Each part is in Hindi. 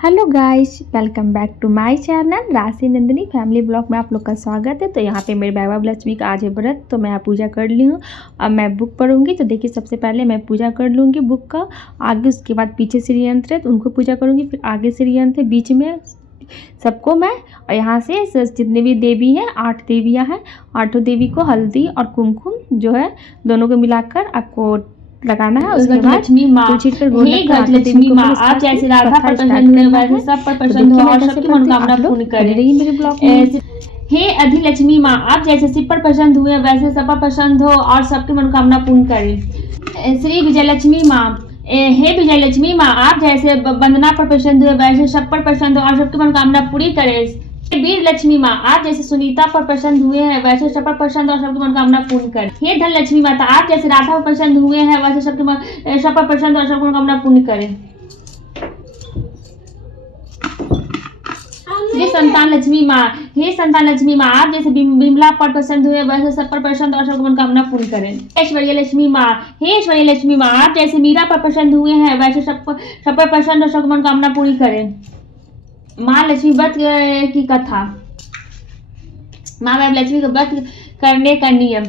Hello guys, welcome back to my channel Rashi Nandini family blog में आप लोग का स्वागत है। तो यहाँ पे मेरे बाबा लक्ष्मी का आज है व्रत, तो मैं पूजा कर ली हूँ। अब मैं बुक पढ़ूंगी। तो देखिए, सबसे पहले मैं पूजा कर लूँगी बुक का, आगे उसके बाद पीछे श्री यंत्र है तो उनको पूजा करूँगी, फिर आगे श्री यंत्र है, बीच में सबको मैं। और यहाँ से जितने भी देवी हैं, 8 देवियाँ हैं, 8 देवी को हल्दी और कुमकुम जो है दोनों को मिलाकर आपको लगाना है। उसके बाद लक्ष्मी माँ, हे गज लक्ष्मी माँ, आप जैसे राधा पर प्रसन्न हुए वैसे सब पर प्रसन्न हो और सबकी मनोकामना पूर्ण करें। हे अधिलक्ष्मी माँ, आप जैसे शिव पर प्रसन्न हुए वैसे सब पर प्रसन्न हो और सबकी मनोकामना पूर्ण करें। श्री विजयलक्ष्मी माँ, हे विजयलक्ष्मी माँ, आप जैसे वंदना पर प्रसन्न हुए वैसे सब पर प्रसन्न हो और सबकी मनोकामना पूरी करें। वीर लक्ष्मी माँ, आप जैसे सुनीता पर प्रसन्न हुए हैं वैसे सब पर प्रसन्न और सबकी मनोकामना पूर्ण करें। हे धन लक्ष्मी माता, आप जैसे राधा पर प्रसन्न हुए हैं वैसे सब पर प्रसन्न और सबकी मनोकामना पूर्ण करें। श्री संतान लक्ष्मी माँ, हे संतान लक्ष्मी माँ, आप जैसे बिमला पर प्रसन्न हुए वैसे सब पर प्रसन्न और सबकी मनोकामना पूर्ण करें। ऐश्वर्य लक्ष्मी माँ, हे ऐश्वर्य लक्ष्मी माँ, आप जैसे मीरा पर प्रसन्न हुए हैं वैसे सब पर प्रसन्न और सबकी मनोकामना पूरी करें। माँ लक्ष्मी व्रत की कथा। माँ लक्ष्मी का व्रत करने का नियम।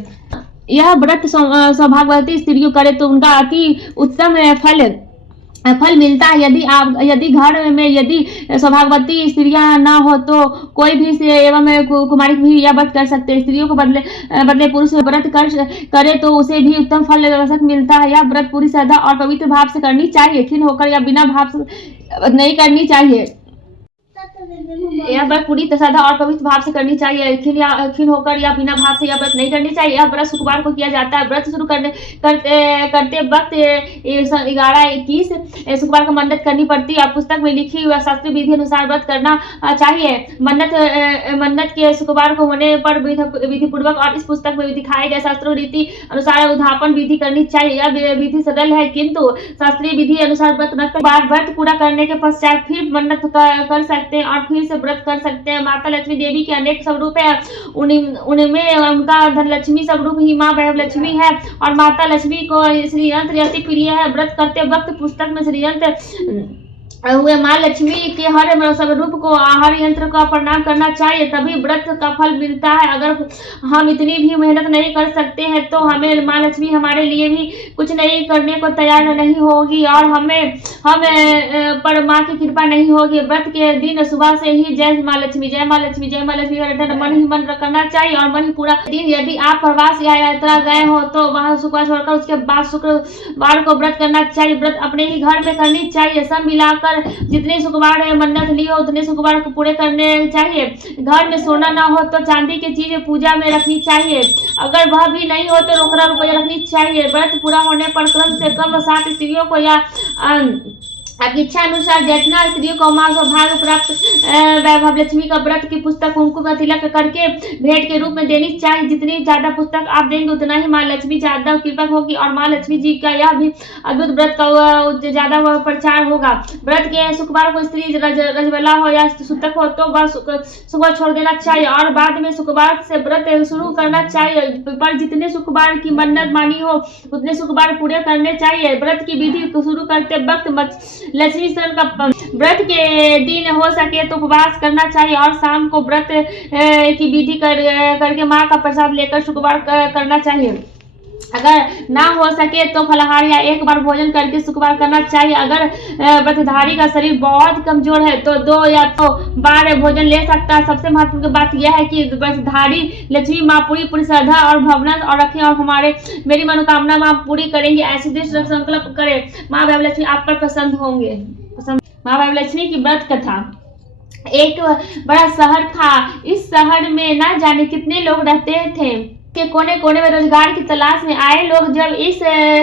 यह व्रत सौभाग्यवती स्त्रियों करे तो उनका अति उत्तम फल मिलता है। यदि घर में यदि सौभाग्यवती स्त्रियां ना हो तो कोई भी एवं कुमारी भी यह व्रत कर सकते हैं। स्त्रियों को बदले पुरुष व्रत करे तो उसे भी उत्तम फल मिलता है। यह व्रत पूरी श्रद्धा और पवित्र भाव से करनी चाहिए, खिन्न होकर या बिना भाव से नहीं करनी चाहिए। यह व्रत पूरी श्रद्धा और पवित्र भाव से करनी चाहिए, खिन्न होकर या बिना भाव से यह व्रत नहीं करनी चाहिए। यह व्रत शुक्रवार को किया जाता है। व्रत शुरू करते वक्त 11-21 शुक्रवार को मन्नत करनी पड़ती है। पुस्तक में लिखी हुई शास्त्रीय विधि अनुसार व्रत करना चाहिए। मन्नत के शुक्रवार को होने पर विधि पूर्वक और इस पुस्तक में दिखाए गए शास्त्रों रीति अनुसार उद्यापन विधि करनी चाहिए। यह विधि सरल है किंतु शास्त्रीय विधि अनुसार व्रत पूरा करने के पश्चात फिर मन्नत कर सकते हैं और फिर से व्रत कर सकते हैं। माता लक्ष्मी देवी के अनेक स्वरूप है, उनमें उनका धनलक्ष्मी स्वरूप ही माँ लक्ष्मी है और माता लक्ष्मी को श्री यंत्र अति प्रिय है। व्रत करते वक्त पुस्तक में श्री यंत्र हुए माँ लक्ष्मी के हर स्वरूप को हर यंत्र का प्रणाम करना चाहिए, तभी व्रत का फल मिलता है। अगर हम इतनी भी मेहनत नहीं कर सकते हैं तो हमें माँ लक्ष्मी हमारे लिए भी कुछ नहीं करने को तैयार नहीं होगी और हम पर माँ की कृपा नहीं होगी। व्रत के दिन सुबह से ही जय माँ लक्ष्मी, जय माँ लक्ष्मी, जय माँ लक्ष्मी मन ही मन करना चाहिए और मन ही पूरा दिन। यदि आप प्रवास या यात्रा गए हो तो वहाँ शुक्रवार छोड़कर उसके बाद शुक्रवार को व्रत करना चाहिए। व्रत अपने ही घर में करनी चाहिए। सब मिलाकर जितने शुक्रवार है मन्नत ली हो उतने शुक्रवार को पूरे करने चाहिए। घर में सोना ना हो तो चांदी की चीज पूजा में रखनी चाहिए। अगर वह भी नहीं हो तो रोकड़ा रुपया रखनी चाहिए। व्रत पूरा होने पर कम से कम 7 स्त्रियों को या इच्छा अनुसार जितना स्त्रियों को माँ सौभाग्य प्राप्त वैभव लक्ष्मी का व्रत की पुस्तक कुमकुम का तिलक करके भेंट के रूप में देनी चाहिए। जितनी ज्यादा पुस्तक आप देंगे उतना ही माँ लक्ष्मी ज्यादा कृपा होगी और माँ लक्ष्मी जी का यह भी अद्भुत व्रत का ज्यादा प्रचार होगा। व्रत के शुक्रवार को स्त्री रजबला हो या सूतक हो तो वह शुक्रवार छोड़ देना चाहिए और बाद में शुक्रवार से व्रत शुरू करना चाहिए। पर जितने शुक्रवार की मन्नत मानी हो उतने शुक्रवार पूरे करने चाहिए। व्रत की विधि शुरू करते वक्त लक्ष्मी स्नान का व्रत के दिन हो सके तो उपवास करना चाहिए और शाम को व्रत की विधि करके माँ का प्रसाद लेकर शुक्रवार करना चाहिए। अगर ना हो सके तो फलाहार या एक बार भोजन करके शुक्रवार करना चाहिए। अगर व्रतधारी का शरीर बहुत कमजोर है तो 2 या तो बार भोजन ले सकता है। सबसे महत्वपूर्ण बात यह है कि व्रतधारी लक्ष्मी माँ पूरी श्रद्धा और भावना और रखें और मेरी मनोकामना माँ पूरी करेंगे, ऐसे दृढ़ संकल्प करें। माँ लक्ष्मी आप पर प्रसन्न होंगे। माँ लक्ष्मी की व्रत कथा। एक बड़ा शहर था। इस शहर में ना जाने कितने लोग रहते थे। के कोने कोने में रोजगार की तलाश में आए लोग जब इस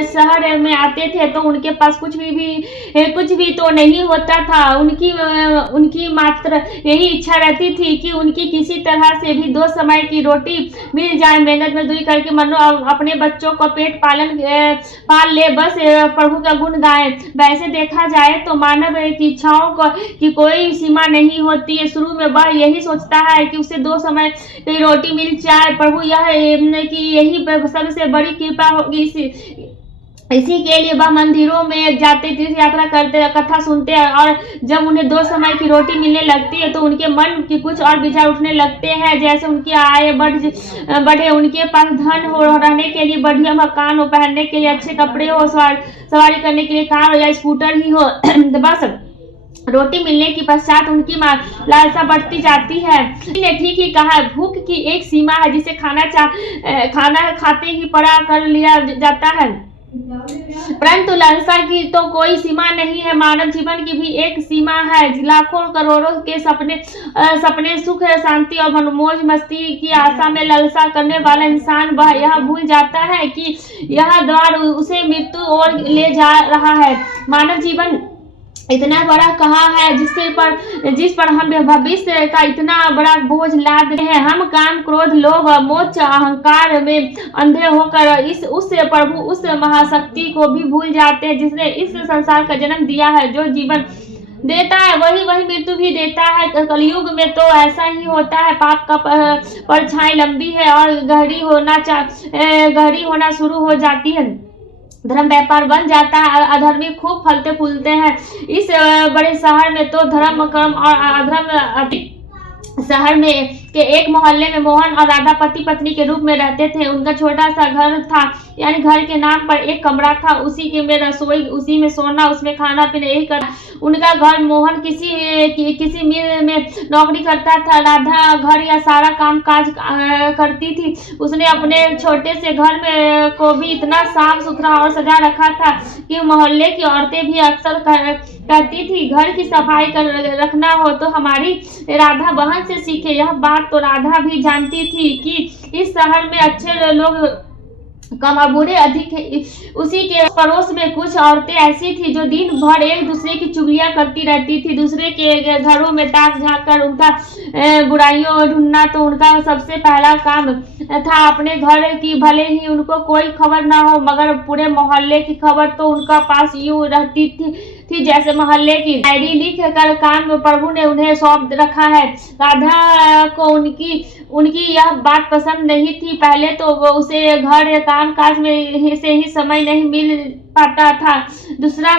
शहर में आते थे तो उनके पास कुछ भी तो नहीं होता था। उनकी मात्र यही इच्छा रहती थी कि उनकी किसी तरह से भी 2 समय की रोटी मिल जाए। मेहनत मजदूरी करके मनो अपने बच्चों को पेट पाल ले, बस प्रभु का गुण गाए। वैसे देखा जाए तो मानव की इच्छाओं की कोई सीमा नहीं होती है। शुरू में वह यही सोचता है कि उसे 2 समय की रोटी मिल जाए। प्रभु यह कि यही सबसे बड़ी कृपा होगी इसी के लिए वह मंदिरों में जाते, तीर्थ यात्रा करते, कथा सुनते हैं, और जब उन्हें 2 समय की रोटी मिलने लगती है तो उनके मन की कुछ और विचार उठने लगते हैं, जैसे उनकी आय बढ़े, उनके पास धन हो, रहने के लिए बढ़िया मकान हो, पहनने के लिए अच्छे कपड़े हो, सवारी करने के लिए कार हो या स्कूटर ही हो। बस रोटी मिलने के पश्चात उनकी लालसा बढ़ती जाती है। ने ठीक ही कहा, भूख की एक सीमा है जिसे खाना खाते ही पूरा कर लिया जाता है, परंतु लालसा की तो कोई सीमा नहीं है। मानव जीवन की भी एक सीमा है। लाखों करोड़ों के सपने सुख, शांति और मौज मस्ती की आशा में लालसा करने वाला इंसान वह यह भूल जाता है कि यह द्वार उसे मृत्यु ओर ले जा रहा है। मानव जीवन इतना बड़ा कहाँ है जिस पर हम भविष्य का इतना बड़ा बोझ लाद रहे हैं। हम काम, क्रोध, लोभ, मोह, अहंकार में अंधे होकर उस प्रभु, उस महाशक्ति को भी भूल जाते हैं जिसने इस संसार का जन्म दिया है। जो जीवन देता है वही मृत्यु भी देता है। कलयुग में तो ऐसा ही होता है। पाप का परछाई लंबी है और गहरी होना शुरू हो जाती है। धर्म व्यापार बन जाता है, अधर्मी खूब फलते फूलते हैं। इस बड़े शहर में तो धर्म, कर्म और अधर्म। शहर में के एक मोहल्ले में मोहन और राधा पति पत्नी के रूप में रहते थे। उनका छोटा सा घर था, यानी घर के नाम पर एक कमरा था। उसी में रसोई, उसी में सोना, उसमें खाना पीना, यही कर उनका घर। मोहन किसी मिल में नौकरी करता था। राधा घर या सारा काम काज करती थी। उसने अपने छोटे से घर में को भी इतना साफ सुथरा और सजा रखा था कि मोहल्ले की औरतें भी अक्सर कहती थी, घर की सफाई रखना हो तो हमारी राधा बहन से सीखे। यह बात तो राधा भी जानती थी कि इस शहर में अच्छे लोग कम और बुरे अधिक है। उसी के पड़ोस में कुछ औरतें ऐसी थी जो दिन भर एक दूसरे की चुगलियां करती रहती थी। दूसरे के घरों में ताक झांक कर उनका बुराइयों ढूंढना तो उनका सबसे पहला काम था। अपने घर की भले ही उनको कोई खबर ना हो, मगर पूरे मोहल्ले की खबर तो उनका पास यूं रहती थी जैसे मोहल्ले की डायरी लिख कर काम प्रभु ने उन्हें सौंप रखा है। राधा को उनकी यह बात पसंद नहीं थी। पहले तो उसे घर काम काज में से ही समय नहीं मिल पाता था। दूसरा,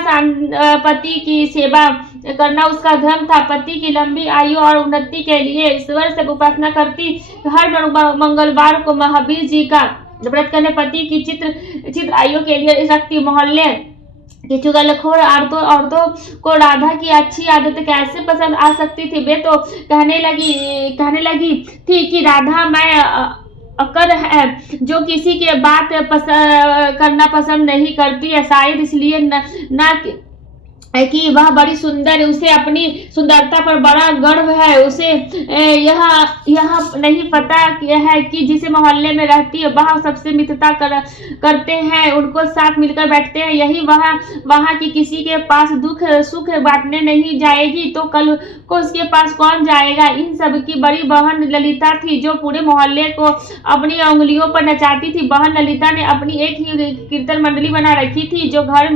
पति की सेवा करना उसका धर्म था। पति की लंबी आयु और उन्नति के लिए ईश्वर से उपासना करती। हर मंगलवार को महावीर जी का व्रत करने पति की चित्र आयु के लिए रखती। मोहल्ले कि चुगलखोर औरतों को राधा की अच्छी आदत कैसे पसंद आ सकती थी। वे तो कहने लगी थी कि राधा मैं अकर है जो किसी के बात करना पसंद नहीं करती है। शायद इसलिए ना कि वह बड़ी सुंदर, उसे अपनी सुंदरता पर बड़ा गर्व है। उसे यह नहीं पता है कि जिसे मोहल्ले में रहती है वह सबसे मित्रता करते हैं, उनको साथ मिलकर बैठते हैं। यही वहाँ की किसी के पास दुख सुख बांटने नहीं जाएगी तो कल को उसके पास कौन जाएगा। इन सब की बड़ी बहन ललिता थी जो पूरे मोहल्ले को अपनी उंगलियों पर नचाती थी। बहन ललिता ने अपनी एक ही कीर्तन मंडली बना रखी थी जो घर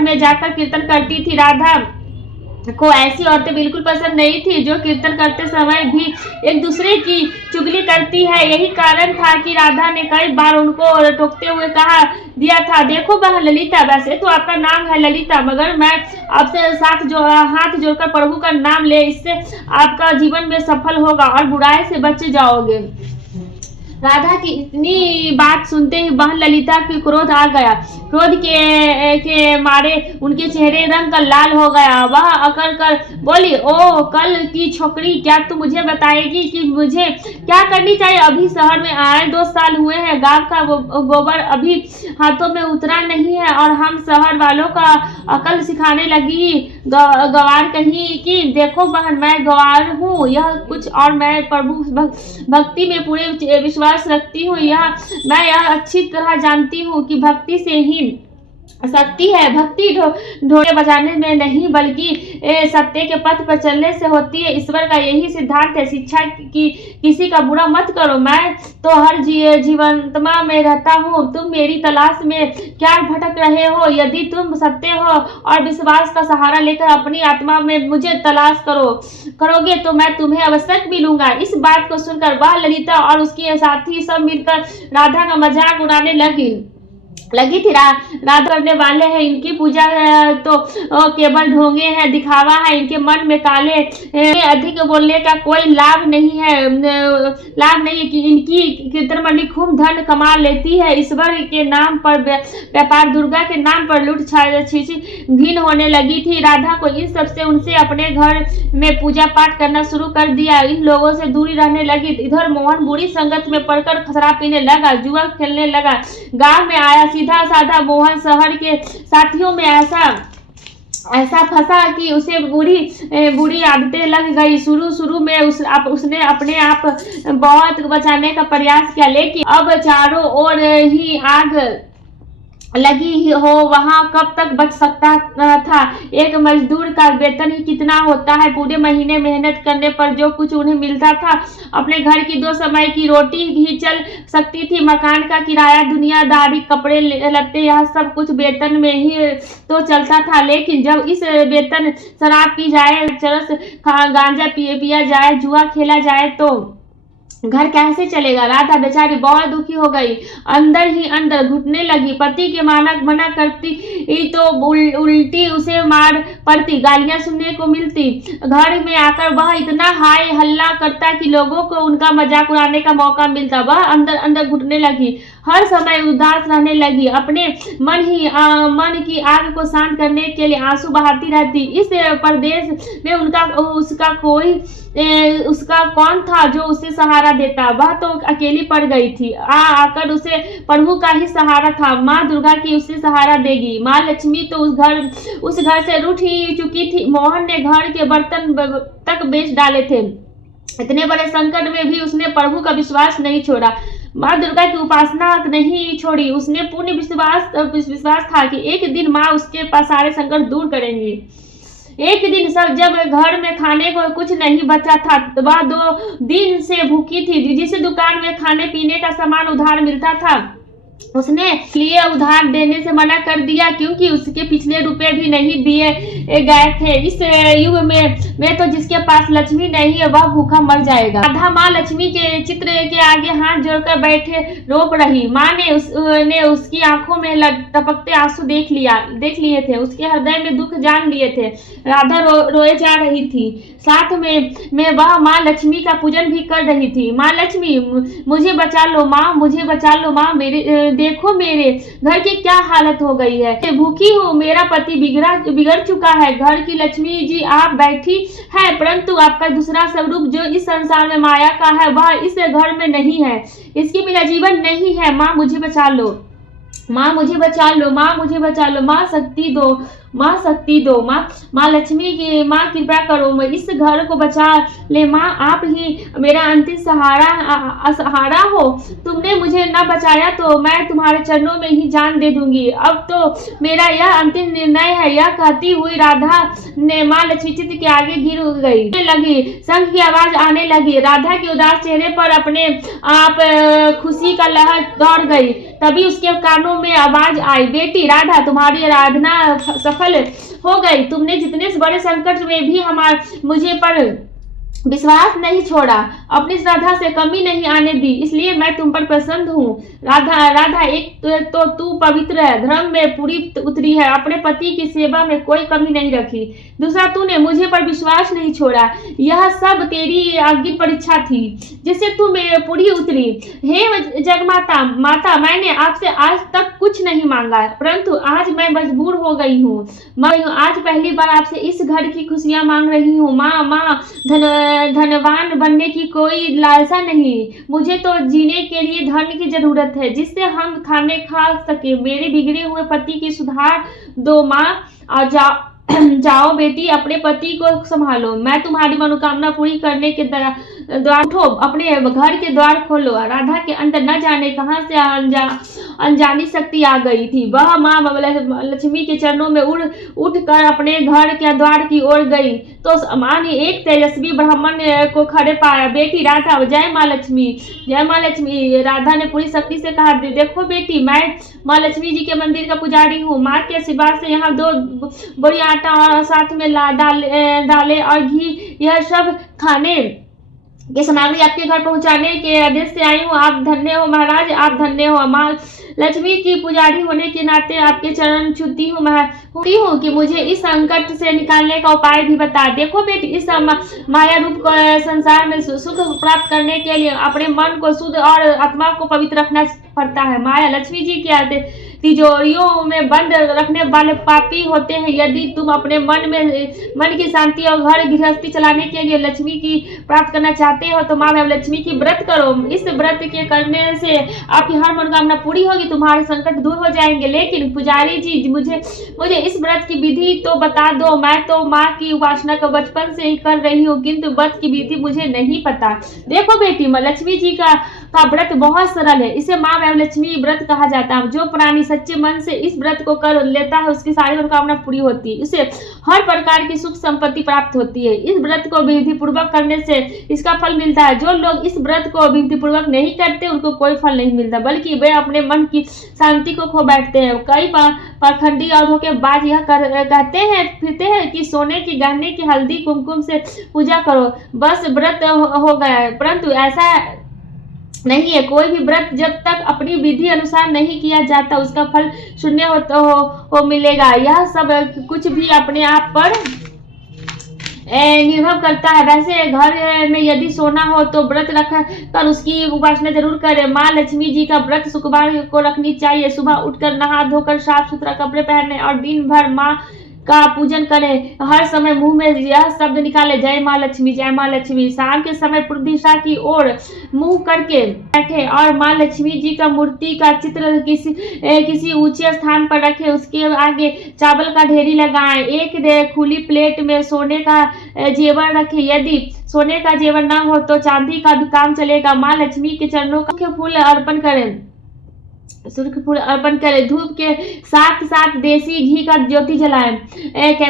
में जाकर कीर्तन करती थी। राधा को ऐसी औरतें बिल्कुल पसंद नहीं थी जो कीर्तन करते समय भी एक दूसरे की चुगली करती है। यही कारण था कि राधा ने कई बार उनको टोकते हुए कहा दिया था, देखो बहन ललिता, वैसे तो आपका नाम है ललिता, मगर मैं आपसे हाथ जोड़कर प्रभु का नाम ले, इससे आपका जीवन में सफल होगा और बुराई से बच जाओगे। राधा की इतनी बात सुनते ही बहन ललिता की क्रोध आ गया। क्रोध के मारे उनके चेहरे रंग का लाल हो गया। वह अकड़ कर बोली, ओ कल की छोकरी, क्या तू मुझे बताएगी कि मुझे क्या करनी चाहिए? अभी शहर में आए 2 साल हुए हैं, गांव का गोबर अभी हाथों में उतरा नहीं है और हम शहर वालों का अकल सिखाने लगी। गवार कही कि देखो बहन, मैं गवार हूँ यह कुछ और मैं प्रभु भक्ति में पूरे विश्वास रखती हूँ। मैं यह अच्छी तरह जानती हूँ कि भक्ति से ही शक्ति है। भक्ति ढोले बजाने में नहीं बल्कि सत्य के पथ पर चलने से होती है। ईश्वर का यही सिद्धांत है, शिक्षा की किसी का बुरा मत करो। मैं तो हर जीवंतमा में रहता हूँ, तुम मेरी तलाश में क्या भटक रहे हो? यदि तुम सत्य हो और विश्वास का सहारा लेकर अपनी आत्मा में मुझे तलाश करोगे तो मैं तुम्हें अवश्य मिलूंगा। इस बात को सुनकर वह ललिता और उसकी साथी सब मिलकर राधा का मजाक उड़ाने लगी। लगी थी। राधा करने वाले हैं इनकी पूजा तो केवल ढोंगे हैं, दिखावा है, इनके मन में काले अधिक बोलने का कोई लाभ नहीं है। लाभ नहीं है कि इनकी कीर्तन मंडली खूब धन कमा लेती है। ईश्वर के नाम पर व्यापार, दुर्गा के नाम पर लूट छीछी घिन होने लगी थी राधा को इन सबसे। उनसे अपने घर में पूजा पाठ करना शुरू कर दिया, इन लोगों से दूरी रहने लगी। इधर मोहन बुरी संगत में पड़कर शराब पीने लगा, जुआ खेलने लगा। गांव में आया सीधा साधा मोहन शहर के साथियों में ऐसा फंसा कि उसे बुरी आदतें लग गई। शुरू में उसने अपने आप बहुत बचाने का प्रयास किया, लेकिन अब चारों ओर ही आग लगी हो, वहां कब तक बच सकता था। एक मजदूर का वेतन ही कितना होता है, पूरे महीने मेहनत करने पर जो कुछ उन्हें मिलता था, अपने घर की 2 समय की रोटी ही चल सकती थी। मकान का किराया, दुनियादारी, कपड़े लत्ते, यह सब कुछ वेतन में ही तो चलता था। लेकिन जब इस वेतन शराब पी जाए, चरस गांजा पिया जाए, जुआ खेला जाए तो घर कैसे चलेगा। राधा बेचारी बहुत दुखी हो गई, अंदर ही अंदर घुटने लगी। पति के मना करती तो उल्टी उसे मार पड़ती, गालियां सुनने को मिलती। घर में आकर वह इतना हाय हल्ला करता कि लोगों को उनका मजाक उड़ाने का मौका मिलता। वह अंदर अंदर घुटने लगी, हर समय उदास रहने लगी, अपने मन की आग को शांत करने के लिए आंसू बहाती रहती। इस प्रदेश में उसका कौन था जो उसे सहारा देता। वह तो अकेली पड़ गई थी, आकर उसे प्रभु का ही सहारा था। माँ दुर्गा की उसे सहारा देगी। माँ लक्ष्मी तो उस घर से रूठ ही चुकी थी। मोहन ने घर के बर्तन तक बेच डाले थे। इतने बड़े संकट में भी उसने प्रभु का विश्वास नहीं छोड़ा, माँ दुर्गा की उपासना नहीं छोड़ी। उसने पूर्ण विश्वास था कि एक दिन माँ उसके पास सारे संकट दूर करेंगी। एक दिन सब जब घर में खाने को कुछ नहीं बचा था, वह 2 दिन से भूखी थी। जिस दुकान में खाने पीने का सामान उधार मिलता था, उसने लिए उधार देने से मना कर दिया, क्योंकि उसके पिछले रुपए भी नहीं दिए गए थे। इस युग में तो जिसके पास लक्ष्मी नहीं है वह भूखा मर जाएगा। राधा माँ लक्ष्मी के चित्र के आगे हाथ जोड़कर बैठे रोप रही। माँ ने उसकी आंखों में टपकते आंसू देख लिए थे, उसके हृदय में दुख जान लिए थे। राधा रोए जा रही थी, साथ में वह माँ लक्ष्मी का पूजन भी कर रही थी। माँ लक्ष्मी मुझे बचा लो माँ, मुझे बचा लो माँ, मेरे देखो मेरे घर की क्या हालत हो गई है, मैं भूखी हूँ, मेरा पति बिगड़ चुका है। घर की लक्ष्मी जी आप बैठी है, परंतु आपका दूसरा स्वरूप जो इस संसार में माया का है वह इस घर में नहीं है, इसके बिना जीवन नहीं है। माँ मुझे बचा लो, माँ मुझे बचा लो, माँ मुझे बचा लो, माँ शक्ति दो, माँ शक्ति दो, माँ लक्ष्मी की माँ कृपा करो, मैं इस घर को बचा ले माँ, आप ही मेरा अंतिम सहारा हो। तुमने मुझे न बचाया तो मैं तुम्हारे चरणों में ही जान दे दूंगी। अब तो मेरा यह अंतिम निर्णय है। यह कहती हुई राधा ने माँ लक्ष्मी चित्र के आगे गिर गई लगी। शंख की आवाज आने लगी। राधा के उदास चेहरे पर अपने आप खुशी का लहर दौड़ गई। तभी उसके कानों में आवाज आई, बेटी राधा तुम्हारी आराधना सफल हो गई। तुमने जितने बड़े संकट में भी मुझे पर विश्वास नहीं छोड़ा, अपनी श्रद्धा से कमी नहीं आने दी, इसलिए मैं तुम पर प्रसन्न हूँ। राधा एक तो तू पवित्र है, धर्म में पूरी उतरी है, अपने पति की सेवा में कोई कमी नहीं रखी। दूसरा, तूने मुझे पर विश्वास नहीं छोड़ा, यह सब तेरी आगे परीक्षा थी जिससे तू पूरी उतरी। हे जगमाता माता, मैंने आपसे आज तक कुछ नहीं मांगा, परंतु आज मैं मजबूर हो गई हूँ। आज पहली बार आपसे इस घर की खुशियाँ मांग रही हूँ। माँ धनवान बनने की कोई लालसा नहीं, मुझे तो जीने के लिए धन की जरूरत है जिससे हम खाने खा सके। मेरे बिगड़े हुए पति की सुधार दो माँ, और जाओ बेटी अपने पति को संभालो। मैं तुम्हारी मनोकामना पूरी करने के द्वार उठो, अपने घर के द्वार खोलो। राधा के अंदर न जाने कहां से अनजानी शक्ति आ गई थी। वह माँ लक्ष्मी के चरणों में उठ कर अपने घर के द्वार की ओर गई तो सामान्य एक तेजस्वी ब्राह्मण को खड़े पाया। बेटी राधा, जय माँ लक्ष्मी, जय माँ लक्ष्मी। राधा ने पूरी शक्ति से कहा, देखो बेटी, मैं माँ लक्ष्मी जी के मंदिर का पुजारी हूँ। माँ के आशीर्वाद से यहाँ 2 बड़ी आटा और साथ में डाले और घी, यह सब खाने ये सामग्री आपके घर पहुंचाने के आदेश से आई हूँ। आप धन्य हो महाराज, आप धन्य हो। माँ लक्ष्मी की पुजारी होने के नाते आपके चरण छूती हूँ कि मुझे इस संकट से निकालने का उपाय भी बता। देखो बेटी, इस माया रूप को संसार में सुख प्राप्त करने के लिए अपने मन को शुद्ध और आत्मा को पवित्र रखना पड़ता है। माया लक्ष्मी जी क्या तिजोरियों में बंद रखने वाले पापी होते हैं। यदि तुम अपने मन की शांति और घर गृहस्थी चलाने के लिए लक्ष्मी की प्राप्त करना चाहते हो तो माँ लक्ष्मी की व्रत करो। इस व्रत के करने से आपकी हर मनोकामना पूरी होगी, तुम्हारे संकट दूर हो जाएंगे। लेकिन पुजारी जी, मुझे इस व्रत की विधि तो बता दो। मैं तो माँ की उपासना का बचपन से ही कर रही हूँ, किंतु व्रत की विधि मुझे नहीं पता। देखो बेटी, लक्ष्मी जी का व्रत बहुत सरल है। इसे माँ लक्ष्मी व्रत कहा जाता है। जो प्राणी सच्चे मन से इस व्रत को कर लेता है उसकी सारी मनोकामना पूरी होती है, उसे हर प्रकार की सुख संपत्ति प्राप्त होती है। इस व्रत को विधि पूर्वक करने से इसका फल मिलता है। जो लोग इस व्रत को विधि पूर्वक नहीं करते उनको कोई फल नहीं मिलता, बल्कि वे अपने मन की शांति को खो बैठते हैं। कई पाखंडी और धोखेबाज यह कहते हैं फिरते हैं कि सोने की गहने की हल्दी कुमकुम से पूजा करो बस व्रत हो गया, परंतु ऐसा नहीं है। कोई भी व्रत जब तक अपनी विधि अनुसार नहीं किया जाता उसका फल शून्य हो मिलेगा। यह सब कुछ भी अपने आप पर निर्भर करता है। वैसे घर में यदि सोना हो तो व्रत रख कर उसकी उपासना जरूर करें। माँ लक्ष्मी जी का व्रत शुक्रवार को रखनी चाहिए। सुबह उठकर नहा धोकर साफ सुथरा कपड़े पहने और दिन भर माँ का पूजन करें। हर समय मुंह में यह शब्द निकाले, जय माँ लक्ष्मी, जय माँ लक्ष्मी। शाम के समय पूर्व दिशा की ओर मुंह करके बैठे और माँ लक्ष्मी जी का मूर्ति का चित्र किसी ऊंचे स्थान पर रखे। उसके आगे चावल का ढेरी लगाएं। एक खुली प्लेट में सोने का जेवर रखें। यदि सोने का जेवर न हो तो चांदी का भी काम चलेगा। माँ लक्ष्मी के चरणों का फूल अर्पण करें, फूल अर्पण करें। धूप के साथ साथ देसी घी का ज्योति जलाएं।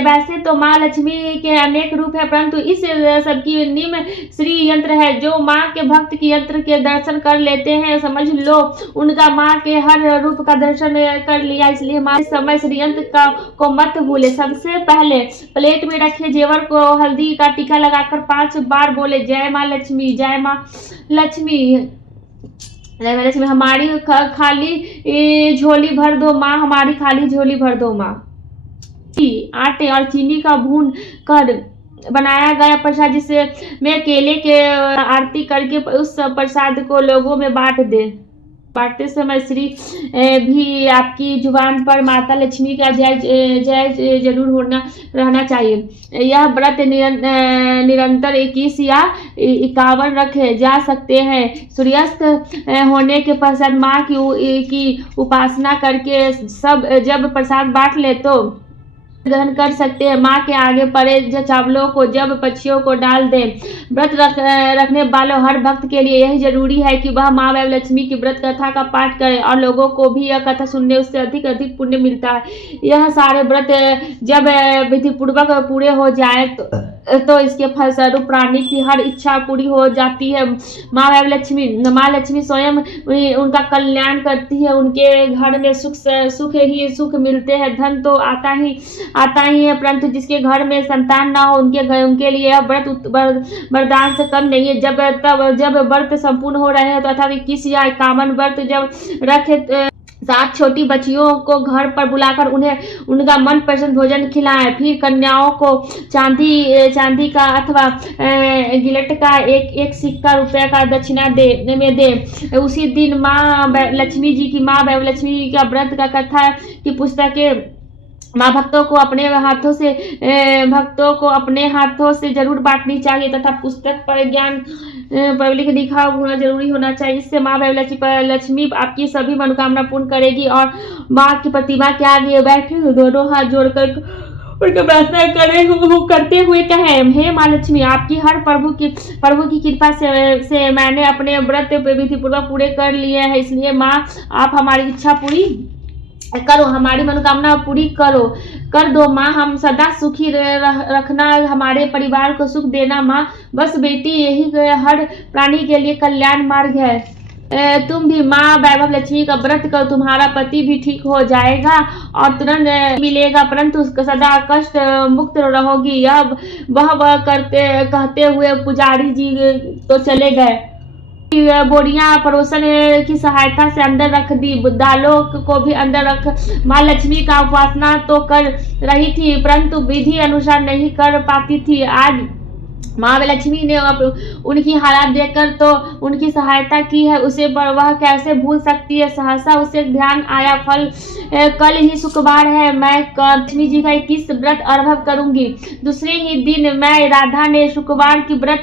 वैसे तो माँ लक्ष्मी के अनेक रूप है, परंतु इस सबकी निम्न श्री यंत्र है। जो माँ के भक्त की यंत्र के दर्शन कर लेते हैं समझ लो उनका माँ के हर रूप का दर्शन कर लिया। इसलिए माँ इस समय श्री यंत्र को मत भूले। सबसे पहले प्लेट में रखे जेवर को हल्दी का टीका लगाकर 5 बार बोले, जय माँ लक्ष्मी, जय माँ लक्ष्मी, लक्ष्मी। हमारी खाली झोली भर दो माँ, हमारी खाली झोली भर दो माँ। आटे और चीनी का भून कर बनाया गया प्रसाद जिसे मैं केले के आरती करके उस प्रसाद को लोगों में बांटते समय श्री भी आपकी जुबान पर माता लक्ष्मी का जय जरूर रहना चाहिए। यह व्रत निरंतर 21 या 51 रखे जा सकते हैं। सूर्यास्त होने के पश्चात माँ की उपासना करके सब जब प्रसाद बांट ले तो ग्रहण कर सकते हैं। माँ के आगे पड़े चावलों को जब पक्षियों को डाल दें। व्रत रखने वालों हर भक्त के लिए यही जरूरी है कि वह माँ लक्ष्मी की व्रत कथा का पाठ करे और लोगों को भी यह कथा सुनने उससे अधिक अधिक पुण्य मिलता है। यह सारे व्रत जब विधि पूर्वक पूरे हो जाए तो इसके फलस्वरूप प्राणी की हर इच्छा पूरी हो जाती है। माँ लक्ष्मी स्वयं उनका कल्याण करती है। उनके घर में सुख ही सुख मिलते हैं। धन तो आता ही है, परंतु जिसके घर में संतान ना हो उनके लिए यह व्रत वरदान से कम नहीं है। जब व्रत संपूर्ण हो रहे हैं तो अर्थात 21 या 51 व्रत जब रखे 7 छोटी बच्चियों को घर पर बुलाकर उन्हें उनका मनपसंद भोजन खिलाएं। फिर कन्याओं को चांदी का अथवा गिलट का एक सिक्का रुपया का दक्षिणा दे। उसी दिन माँ लक्ष्मी जी की माँ लक्ष्मी का व्रत का कथा की पुस्तकें माँ भक्तों को अपने हाथों से जरूर बांटनी चाहिए तथा पुस्तक पर ज्ञान पब्लिक लिखा होना जरूरी होना चाहिए। इससे माँ लक्ष्मी आपकी सभी मनोकामना पूर्ण करेगी। और माँ की प्रतिमा के आगे बैठे दोनों हाथ जोड़कर उनकी प्रार्थना करते हुए कहें, हे माँ लक्ष्मी, आपकी हर प्रभु की कृपा से मैंने अपने व्रत विधि पूर्वक पूरे कर लिए हैं। इसलिए माँ आप हमारी इच्छा पूरी करो, हमारी मनोकामना पूरी कर दो माँ। हम सदा सुखी रखना, हमारे परिवार को सुख देना माँ। बस बेटी, यही हर प्राणी के लिए कल्याण मार्ग है। तुम भी माँ वैभव लक्ष्मी का व्रत करो, तुम्हारा पति भी ठीक हो जाएगा और तुरंत मिलेगा, परंतु सदा कष्ट मुक्त रहोगी। यह वह कहते हुए पुजारी जी तो चले गए। बोरियां पड़ोसन की सहायता से अंदर रख दी, बुद्धालों को भी अंदर रख। माँ लक्ष्मी का उपासना तो कर रही थी परंतु विधि अनुसार नहीं कर पाती थी। आज माँ लक्ष्मी ने उनकी हालात देखकर तो उनकी सहायता की है, उसे वह कैसे भूल सकती है। सहसा उसे ध्यान आया, कल ही शुक्रवार है, मैं लक्ष्मी जी का 21 व्रत आरंभ करूंगी। दूसरे ही दिन मैं राधा ने शुक्रवार की व्रत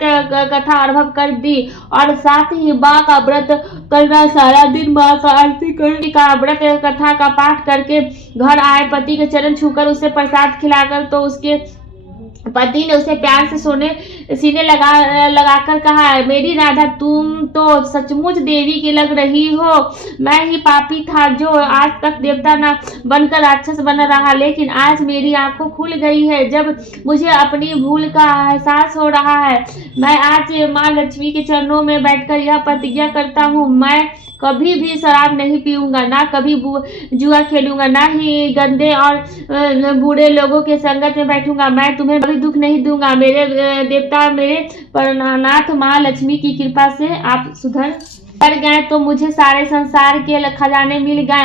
कथा आरंभ कर दी और साथ ही माँ का व्रत करना, सारा दिन माँ का आरती करने का व्रत कथा का पाठ करके घर आए। पति के चरण छूकर उसे प्रसाद खिलाकर तो उसके पति ने उसे प्यार से सीने लगाकर कहा, मेरी राधा तुम तो सचमुच देवी की लग रही हो। मैं ही पापी था जो आज तक देवता न बनकर राक्षस बन रहा, लेकिन आज मेरी आंखों खुल गई है जब मुझे अपनी भूल का एहसास हो रहा है। मैं आज माँ लक्ष्मी के चरणों में बैठकर यह प्रतिज्ञा करता हूँ, मैं कभी भी शराब नहीं पीऊंगा, ना कभी जुआ खेलूंगा, ना ही गंदे और बूढ़े लोगों के संगत में बैठूंगा। मैं तुम्हें कभी दुख नहीं दूंगा। मेरे देवता, मेरे परनाथ माँ लक्ष्मी की कृपा से आप सुधर कर गए तो मुझे सारे संसार के खजाने मिल गए।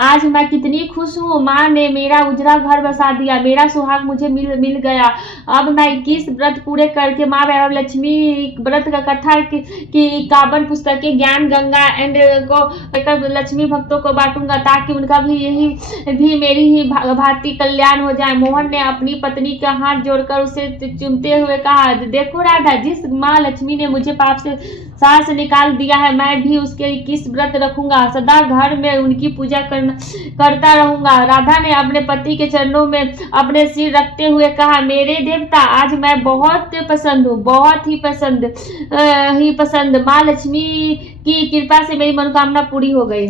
आज मैं कितनी खुश हूँ। माँ ने मेरा उजरा घर बसा दिया, मेरा सुहाग मुझे मिल गया। अब मैं 21 व्रत पूरे करके माँ वैभव लक्ष्मी व्रत का कथा की 51 पुस्तकें ज्ञान गंगा एंड को लक्ष्मी भक्तों को बांटूंगा ताकि उनका भी मेरी ही भांति कल्याण हो जाए। मोहन ने अपनी पत्नी का हाथ जोड़कर उसे चूमते हुए कहा, देखो राधा, जिस माँ लक्ष्मी ने मुझे पाप से सांस निकाल दिया है, मैं भी उसके 21 व्रत रखूंगा, सदा घर में उनकी पूजा करता रहूंगा। राधा ने अपने पति के चरणों में अपने सिर रखते हुए कहा, मेरे देवता, आज मैं बहुत पसंद हूँ, बहुत ही पसंद। माँ लक्ष्मी की कृपा से मेरी मनोकामना पूरी हो गई।